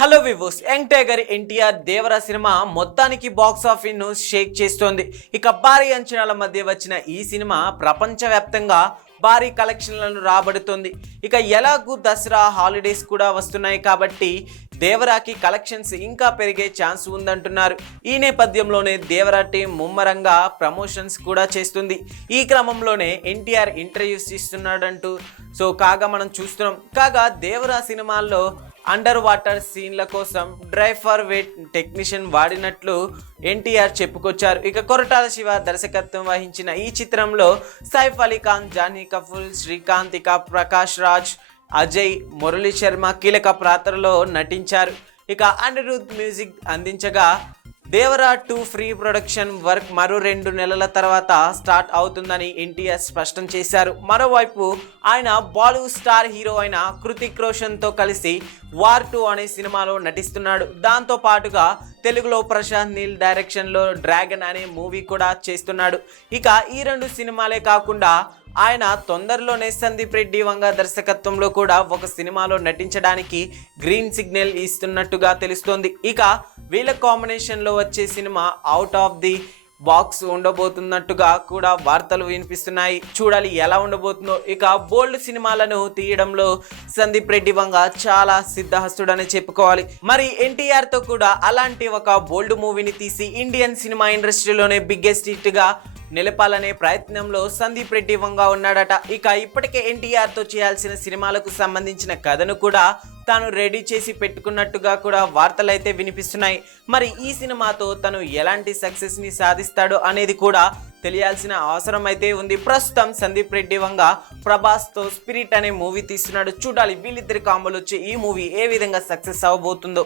Hello వివోస్ young tiger NTR Devara cinema మొత్తానికి బాక్స్ ఆఫీస్ను షేక్ చేస్తోంది. ఇక భారీ అంచనాల మధ్య వచ్చిన ఈ సినిమా ప్రపంచవ్యాప్తంగా భారీ కలెక్షన్లను రాబడుతుంది. ఇక ఎలాగూ దసరా హాలిడేస్ కూడా వస్తున్నాయి కాబట్టి దేవరాకి కలెక్షన్స్ ఇంకా పెరిగే ఛాన్స్ ఉందంటున్నారు. ఈ నేపథ్యంలోనే దేవరా టీం ముమ్మరంగా ప్రమోషన్స్ కూడా చేస్తుంది. ఈ క్రమంలోనే ఎన్టీఆర్ ఇంటర్వ్యూస్ ఇస్తున్నాడంటూ. సో కాగా మనం చూస్తున్నాం. కాగా దేవరా సినిమాల్లో అండర్ వాటర్ సీన్ల కోసం dry for weight technician NTR NTR చెప్పుకొచ్చారు. ఇక కొరటాల శివ దర్శకత్వం వహించిన ఈ చిత్రంలో సైఫ్ అలీ ఖాన్ జానీ కపూర్ శ్రీకాంత్ ఇక ప్రకాష్ రాజ్ అజయ్ మురళీ శర్మ కీలక పాత్రలో నటించారు. ఇక అనిరుద్ మ్యూజిక్ అందించగా Devara two pre production work మరో రెండు నెలల తర్వాత స్టార్ట్ అవుతుందని ఎన్టీఆర్ స్పష్టం చేశారు. మరోవైపు ఆయన బాలీవుడ్ స్టార్ హీరో అయిన కృతిక్ రోషన్తో కలిసి వార్ టూ అనే సినిమాలో నటిస్తున్నాడు. దాంతో పాటుగా తెలుగులో ప్రశాంత్ నీల్ డైరెక్షన్లో డ్రాగన్ అనే మూవీ కూడా చేస్తున్నాడు. ఇక ఈ రెండు సినిమాలే కాకుండా ఆయన తొందరలోనే సందీప్ రెడ్డి వంగ దర్శకత్వంలో కూడా ఒక సినిమాలో నటించడానికి గ్రీన్ సిగ్నల్ ఇస్తున్నట్టుగా తెలుస్తోంది. ఇక వీళ్ళ కాంబినేషన్లో వచ్చే cinema out of the box ఉండబోతున్నట్టుగా కూడా వార్తలు వినిపిస్తున్నాయి. చూడాలి ఎలా ఉండబోతుందో. ఇక బోల్డ్ సినిమాలను తీయడంలో సందీప్ రెడ్డి వంగ చాలా సిద్ధహస్తుడని చెప్పుకోవాలి. మరి ఎన్టీఆర్తో కూడా అలాంటి ఒక బోల్డ్ మూవీని తీసి ఇండియన్ సినిమా ఇండస్ట్రీలోనే బిగ్గెస్ట్ హిట్గా నిలపాలనే ప్రయత్నంలో సందీప్ రెడ్డి వంగ ఉన్నాడట. ఇక ఇప్పటికే ఎన్టీఆర్తో చేయాల్సిన సినిమాలకు సంబంధించిన కథను కూడా తాను రెడీ చేసి పెట్టుకున్నట్టుగా కూడా వార్తలైతే వినిపిస్తున్నాయి. మరి ఈ సినిమాతో తను ఎలాంటి సక్సెస్ని సాధిస్తాడో అనేది కూడా తెలియాల్సిన అవసరం అయితే ఉంది. ప్రస్తుతం సందీప్ రెడ్డి వంగ ప్రభాస్తో స్పిరిట్ అనే మూవీ తీస్తున్నాడు. చూడాలి వీళ్ళిద్దరి కాంబోలు వచ్చి ఈ మూవీ ఏ విధంగా సక్సెస్ అవ్వబోతుందో.